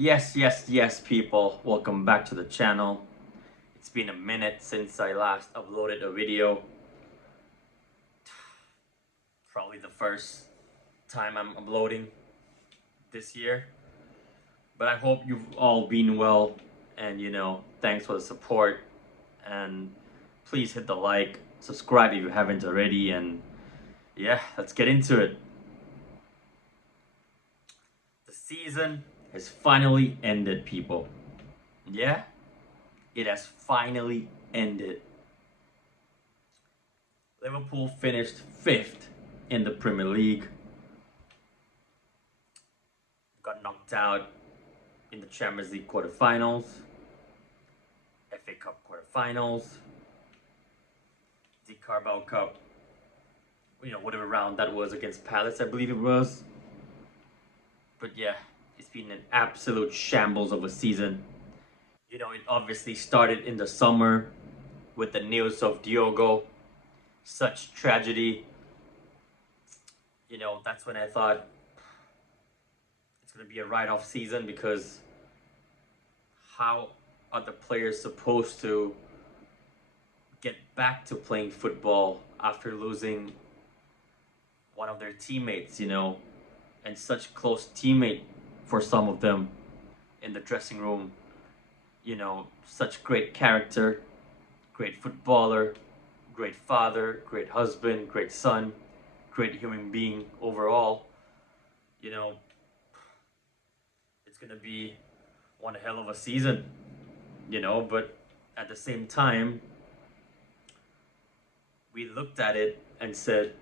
Yes, people. Welcome back to the channel. It's been a minute since I last uploaded a video. Probably the first time I'm uploading this year. But I hope you've all been well and thanks for the support. And please hit the like, subscribe if you haven't already, and yeah, let's get into it. The season has finally ended, people. Yeah, it has finally ended. Liverpool finished fifth in the Premier League, got knocked out in the Champions League quarterfinals, FA Cup quarterfinals, the Carabao Cup, whatever round that was against Palace, I believe it was. But yeah, it's been an absolute shambles of a season. It obviously started in the summer with the news of Diogo, such tragedy. That's when I thought it's going to be a write-off season, because how are the players supposed to get back to playing football after losing one of their teammates, and such close teammate for some of them in the dressing room, such great character, great footballer, great father, great husband, great son, great human being overall. you know it's gonna be one hell of a season, but at the same time we looked at it and said,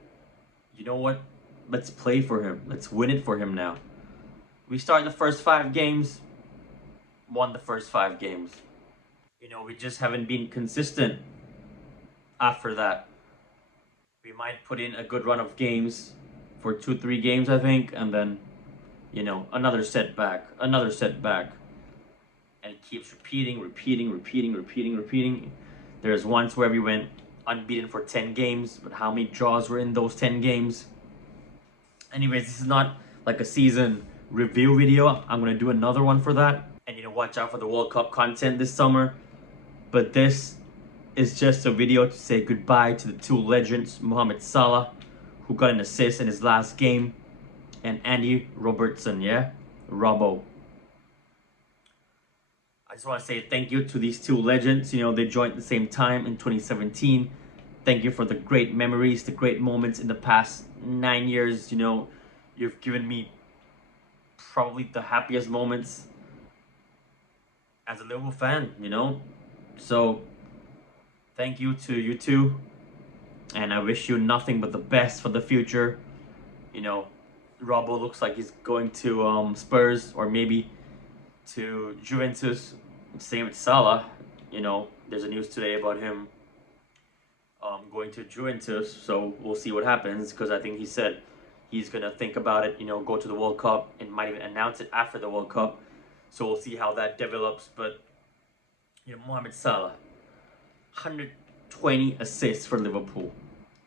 you know what, let's play for him, let's win it for him now. We started the first 5 games, won the first 5 games. We just haven't been consistent after that. We might put in a good run of games for 2 3 games, I think, and then another setback, and it keeps repeating. There's once where we went unbeaten for 10 games, but how many draws were in those 10 games? Anyways, this is not like a season review video. I'm gonna do another one for that, and watch out for the World Cup content this summer. But this is just a video to say goodbye to the two legends, Mohamed Salah, who got an assist in his last game, and Andy Robertson, yeah? Robbo. I just want to say thank you to these two legends. They joined at the same time in 2017. Thank you for the great memories, the great moments in the past 9 years. You've given me probably the happiest moments as a Liverpool fan, So thank you to you two, and I wish you nothing but the best for the future. Robbo looks like he's going to Spurs, or maybe to Juventus. Same with Salah. There's a news today about him going to Juventus, so we'll see what happens, because I think he said he's gonna think about it, go to the World Cup, and might even announce it after the World Cup. So we'll see how that develops. But Mohamed Salah, 120 assists for Liverpool,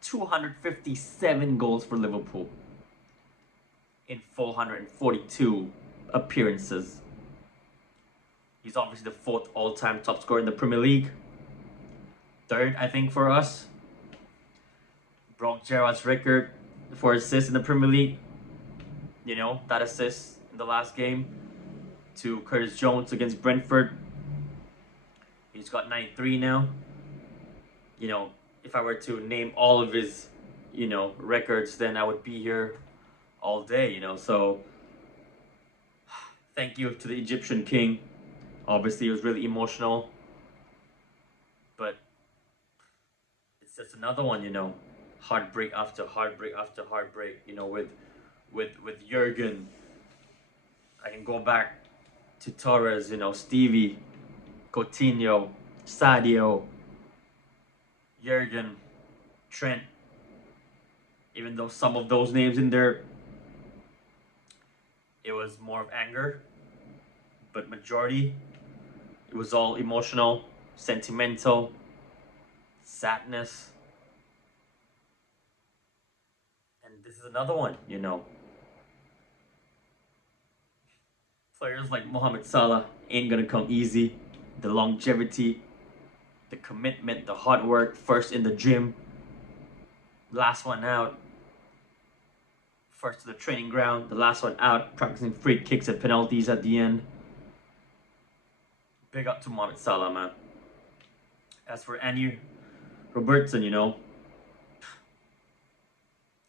257 goals for Liverpool in 442 appearances. He's obviously the 4th all-time top scorer in the Premier League. 3rd, I think, for us. Broke Gerrard's record for assists in the Premier League. That assist in the last game to Curtis Jones against Brentford. He's got 93 now. If I were to name all of his, records, then I would be here all day, So thank you to the Egyptian king. Obviously, it was really emotional, but it's just another one, heartbreak after heartbreak after heartbreak. With Jurgen, I can go back to Torres, Stevie, Coutinho, Sadio, Jurgen, Trent. Even though some of those names in there, it was more of anger, but majority, it was all emotional, sentimental, sadness. And this is another one, Players like Mohamed Salah ain't gonna come easy. The longevity, the commitment, the hard work, first in the gym, last one out, first to the training ground, the last one out, practicing free kicks and penalties at the end. Big up to Mohamed Salah, man. As for Andy Robertson,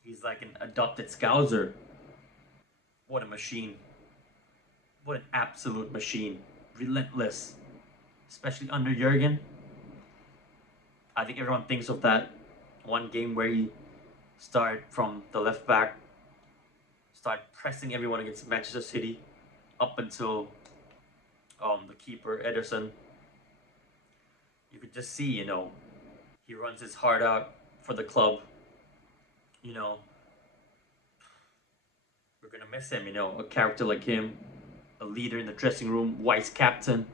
he's like an adopted Scouser. What a machine. What an absolute machine. Relentless. Especially under Jurgen. I think everyone thinks of that one game where he started from the left back, started pressing everyone against Manchester City up until the keeper, Ederson. You could just see, he runs his heart out for the club. We're gonna miss him, a character like him, a leader in the dressing room, vice captain,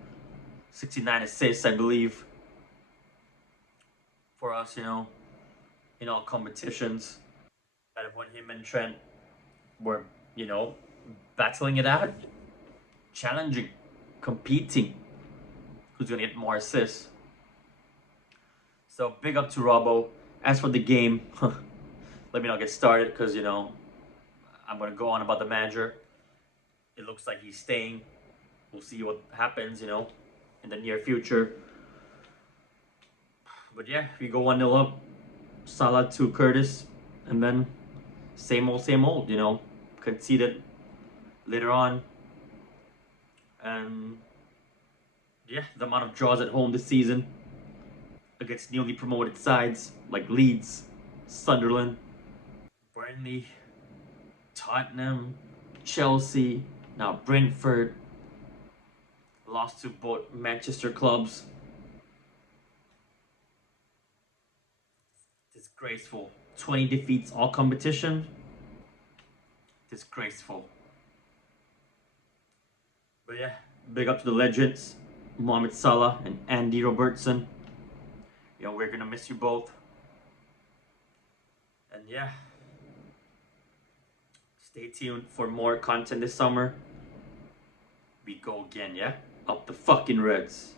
69 assists, I believe, for us, in all competitions. Out of when him and Trent were, battling it out, challenging, competing. Who's gonna get more assists? So big up to Robbo. As for the game, let me not get started because I'm gonna go on about the manager. It looks like he's staying. We'll see what happens, in the near future. But yeah, we go 1-0 up. Salah to Curtis, and then same old, conceded later on. And yeah, the amount of draws at home this season against newly promoted sides like Leeds, Sunderland, Burnley, Tottenham, Chelsea, now Brentford. Lost to both Manchester clubs. Disgraceful. 20 defeats all competition. Disgraceful. But yeah, big up to the legends, Mohamed Salah and Andy Robertson. We're gonna miss you both. And yeah, stay tuned for more content this summer. We go again, yeah? Up the fucking Reds.